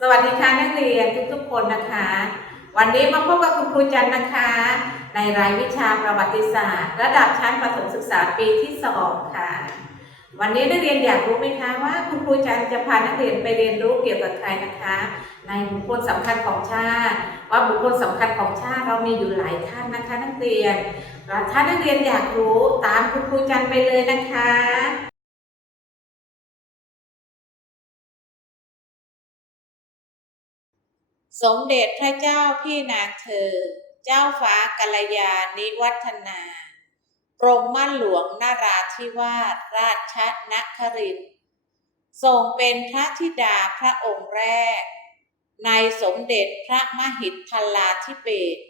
สวัสดีค่ะนักเรียนทุกๆคนนะคะ วันนี้มาพบกับคุณครูจันนะคะ ในรายวิชาประวัติศาสตร์ ระดับชั้นประถมศึกษาปีที่สองค่ะ วันนี้นักเรียนอยากรู้ไหมคะว่าคุณครูจันจะพานักเรียนไปเรียนรู้เกี่ยวกับใครนะคะ ในบุคคลสำคัญของชาติ ว่าบุคคลสำคัญของชาติเรามีอยู่หลายท่านนะคะนักเรียนถ้านักเรียนอยากรู้ตามคุณครูจันไปเลยนะคะ สมเด็จพระเจ้าพี่นางเธอ เจ้าฟ้ากัลยาณิวัฒนากรมมั่นหลวงนาราธิวาสราชนครินทร์ทรงเป็นพระธิดาพระองค์แรก ในสมเด็จพระมหิทลาธิเบศร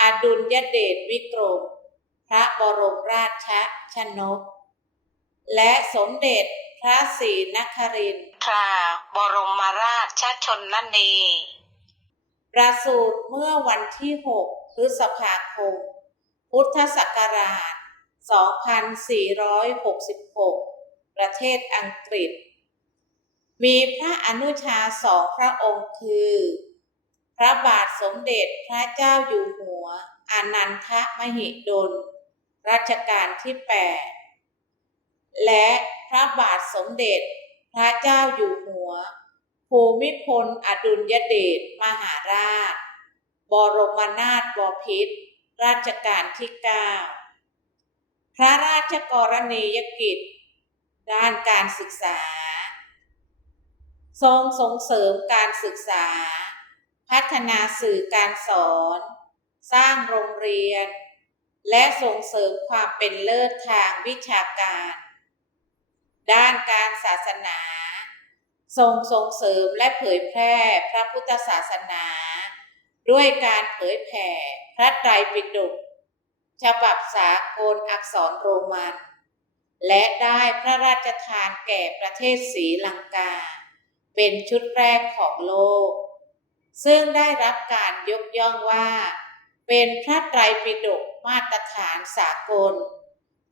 อดุลยเดชวิกรม พระบรมราชชนก และสมเด็จพระศรีนครินทร์ทราบรมราชชนนี ประสูติเมื่อวันที่ 6 พฤษภาคม พุทธศักราช 2466 ประเทศอังกฤษ มีพระอนุชาสองพระองค์คือ พระบาทสมเด็จพระเจ้าอยู่หัว อานันทมหิดล รัชกาลที่ 8 และพระบาทสมเด็จพระเจ้าอยู่หัว ภูมิพล อดุลยเดช มหาราช บรมนาถบพิตรราชการที่9พระราชกรณียกิจ ด้านการศึกษา ทรงส่งเสริมการศึกษา พัฒนาสื่อการสอน สร้างโรงเรียน และส่งเสริมความเป็นเลิศทางวิชาการ ด้านการศาสนา ทรงส่งเสริมและเผยแพร่พระพุทธศาสนา ด้วยการเผยแผ่พระไตรปิฎกฉบับสากลอักษรโรมัน และได้พระราชทานแก่ประเทศศรีลังกา เป็นชุดแรกของโลก ซึ่งได้รับการยกย่องว่า เป็นพระไตรปิฎกมาตรฐานสากล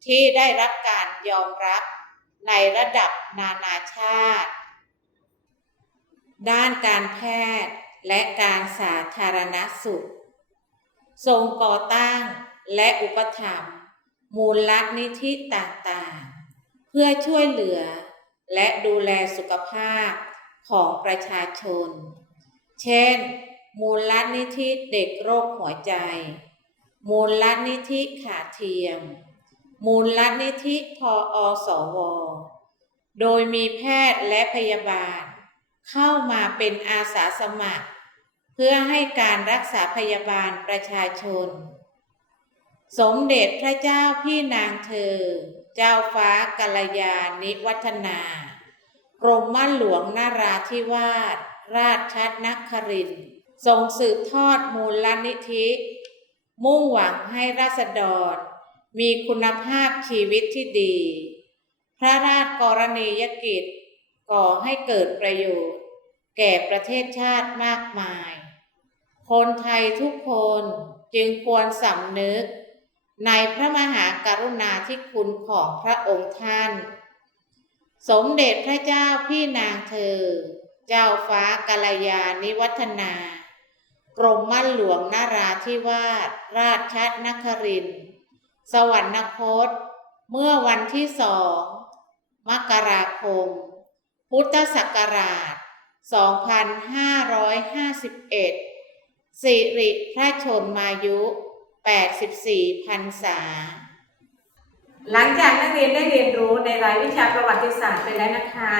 ที่ได้รับการยอมรับในระดับนานาชาติ ด้านการแพทย์และการสาธารณสุข ทรงก่อตั้งและอุปถัมภ์มูลนิธิต่างๆ เพื่อช่วยเหลือและดูแลสุขภาพของประชาชน เช่น มูลนิธิเด็กโรคหัวใจ มูลนิธิขาเทียม มูลนิธิพออสว โดยมีแพทย์และพยาบาล เข้ามาเป็นอาสาสมัคร เพื่อให้การรักษาพยาบาลประชาชน สมเด็จพระเจ้าพี่นางเธอ เจ้าฟ้ากัลยาณิวัฒนากรมมั่นหลวงนาราธิวาสราชนครินทร์ทรงสืบทอดมูลนิธิ มุ่งหวังให้ราษฎร มีคุณภาพชีวิตที่ดี พระราชกรณียกิจ ก่อให้เกิดประโยชน์ แก่ประเทศชาติมากมาย คนไทยทุกคนจึงควรสำนึก ในพระมหากรุณาธิคุณของพระองค์ท่าน สมเด็จพระเจ้าพี่นางเธอ เจ้าฟ้ากัลยาณิวัฒนากรมมั่นหลวงนาราธิวาสราชนครินทร์สวรรคต เมื่อวันที่สอง มกราคม พุทธศักราช 2551 สิริพระชนมายุ 84 พรรษา หลังจากนักเรียนได้เรียนรู้ในรายวิชาประวัติศาสตร์ไปแล้วนะคะ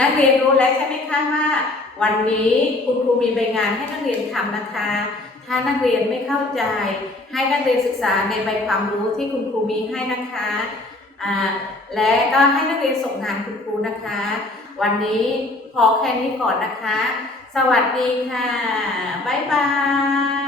นักเรียนรู้แล้วใช่ไหมคะว่าวันนี้คุณครูมีใบงานให้นักเรียนทำนะคะ ถ้านักเรียนไม่เข้าใจ ให้นักเรียนศึกษาในใบความรู้ที่คุณครูมีให้นะคะ และก็ให้นักเรียนส่งงานคุณครูนะคะ วันนี้พอแค่นี้ก่อนนะคะ สวัสดีค่ะ บ๊ายบาย